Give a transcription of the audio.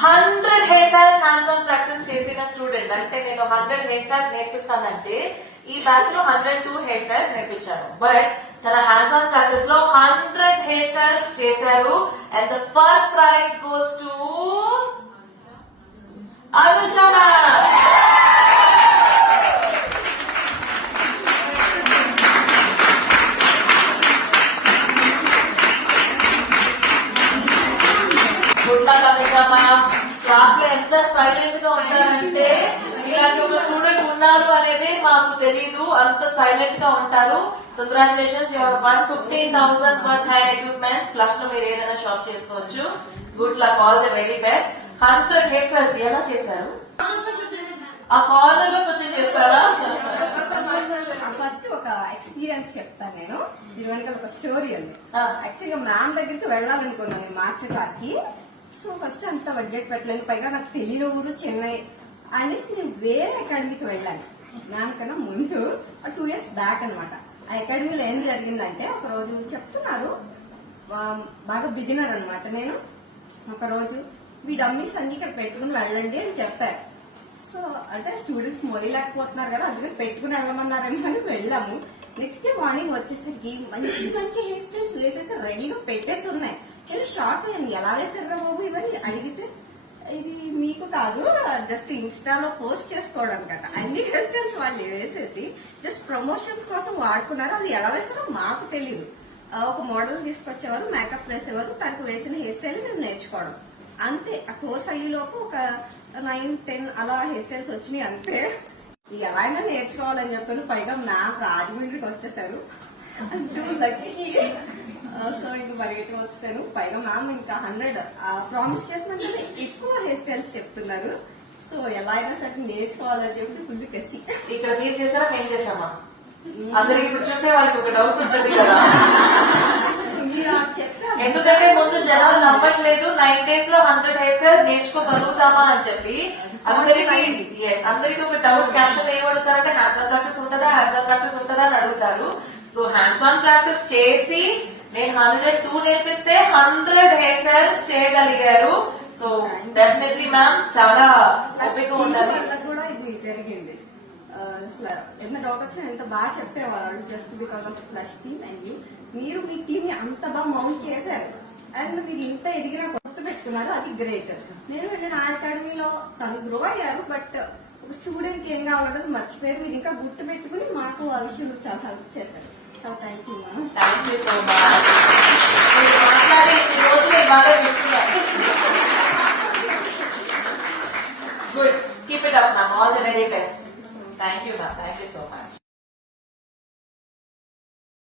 100 hair styles hands on practice చేసిన student అంటే నేను 100 హెయిర్ స్టైల్స్ నేర్పిస్తానంటే ఈ బ్యాచ్ లో 102 హెయిర్ స్టైల్స్ నేర్పించాను. బట్ తన హ్యాండ్స్ ఆన్ ప్రాక్టీస్ లో 100 హెయిర్ స్టైల్స్ చేశారు. And the first prize goes to Anusha. Class లో ఎంత సైలెంట్ గా ఉంటారంటే ఇలాంటి ఒక స్టూడెంట్ ఉన్నారు అనేది మాకు తెలీదు, అంత సైలెంట్ గా ఉంటారు. Congratulations, you have 115,000 worth hair equipments. Plus లో మీరు ఏదైనా షాప్ చేసుకోవచ్చు. Good luck, all the very best. 100 hair styles ఎలా చేశారు? ఆ కార్నర్ లో కొంచెం చేస్తారా? ఫస్ట్ ఒక ఎక్స్పీరియన్స్ చెప్తాను నేను. దీని వెనకాల ఒక స్టోరీ ఉంది. యాక్చువల్గా మ్యామ్ దగ్గరికి వెళ్ళాలనుకున్నాను మాస్టర్ క్లాస్ కి. సో ఫస్ట్ అంత బడ్జెట్ పెట్టలేను, పైగా నాకు తెలియని ఊరు చెన్నై అనేసి నేను వేరే అకాడమీకి వెళ్ళాను. మ్యామ్ కన్నా ముందు 2 years బ్యాక్ అనమాట. ఆ అకాడమీలో ఏం జరిగిందంటే ఒక రోజు చెప్తున్నారు, బాగా బిగినర్ అనమాట నేను. ఒక రోజు మీ డమ్మీస్ అన్ని ఇక్కడ పెట్టుకుని వెళ్ళండి అని చెప్పారు. సో అంటే స్టూడెంట్స్ మొయ్యలేకపోతున్నారు కదా, అందుకే పెట్టుకుని వెళ్ళమన్నారేమో అని వెళ్ళాము. నెక్స్ట్ డే మార్నింగ్ వచ్చేసరికి మంచి మంచి హెయిర్ స్టైల్స్ వేసేసి రెడీగా పెట్టేసి ఉన్నాయి. నేను షాక్ అయ్యాను, ఎలా వేసారా బాబు ఇవన్నీ అడిగితే ఇది మీకు కాదు, జస్ట్ ఇన్స్టాలో పోస్ట్ చేసుకోవడానికి అట. అన్ని హెయిర్ స్టైల్స్ వాళ్ళు వేసేసి జస్ట్ ప్రమోషన్స్ కోసం వాడుకున్నారు. అది ఎలా వేసారో మాకు తెలియదు. ఒక మోడల్ తీసుకొచ్చేవారు, మేకప్ వేసేవారు, తనకు వేసిన హెయిర్ స్టైల్ మేము నేర్చుకోవడం అంతే. ఆ కోర్స్ అయ్యేలోపు ఒక 9-10 అలా హెయిర్ స్టైల్స్ వచ్చినాయి అంతే. ఎలా అయినా నేర్చుకోవాలని చెప్పాను. పైగా మ్యామ్ రాజమండ్రికి వచ్చేసారు. సో ఇంక పరిగెత్తి వచ్చాను. పైగా మ్యామ్ ఇంకా 100 ప్రామిస్ చేసినాక ఎక్కువ హెయిర్ స్టైల్స్ చెప్తున్నారు. సో ఎలా అయినా సరే నేర్చుకోవాలని చెప్పి ఫుల్ కసి. ఇక్కడ మీరు చేసారా మేము చేసామా? అందరికి ఇప్పుడు చూసే వాళ్ళకి ఒక డౌట్ ఉంటుంది కదా, మీరు చెప్పారు. ఎందుకంటే ముందు జనాలు నమ్మట్లేదు 9 days లో 100 హెయిర్ స్టైల్స్ నేర్చుకోగలుగుతామా అని చెప్పి. అందరికి ఒక డౌట్ క్యాప్షన్ ఏమడుగుతారంటే హ్యాండ్స్ ఆన్ ప్రాక్టీస్ ఉంటుందా, హ్యాండ్స్ ఆన్ ప్రాక్టీస్ ఉంటుందా అని అడుగుతారు. సో హ్యాండ్స్ ఆన్ ప్రాక్టీస్ చేసి నేను 102 నేర్పిస్తే 100 హెయిర్ స్టైల్స్ చేయగలిగారు. సో డెఫినెట్లీ మ్యామ్ చాలా ఓపిక ఉండాలి. కూడా ఇది జరిగింది. అసలు ఎంత డౌట్ వచ్చినా ఎంత బాగా చెప్పేవాళ్ళు. Just because of plus team and మీరు మీ టీమ్ ని అంత బాగా మౌంట్ చేశారు. అండ్ మీరు ఇంత ఎదిగినా గుర్తు పెట్టుకున్నారు, అది గ్రేట్. నేను వెళ్ళిన ఆ అకాడమీలో తను గ్రో అయ్యారు, బట్ ఒక స్టూడెంట్ కి ఏం కావాలన్నది మర్చిపోయారు. మీరు ఇంకా గుర్తు పెట్టుకుని మాకు ఆ విషయంలో చాలా హెల్ప్ చేశారు. చాలా thank you ma'am. Thank you so much. Good, keep it up ma'am, all the very best. Thank you ma'am, thank you so much.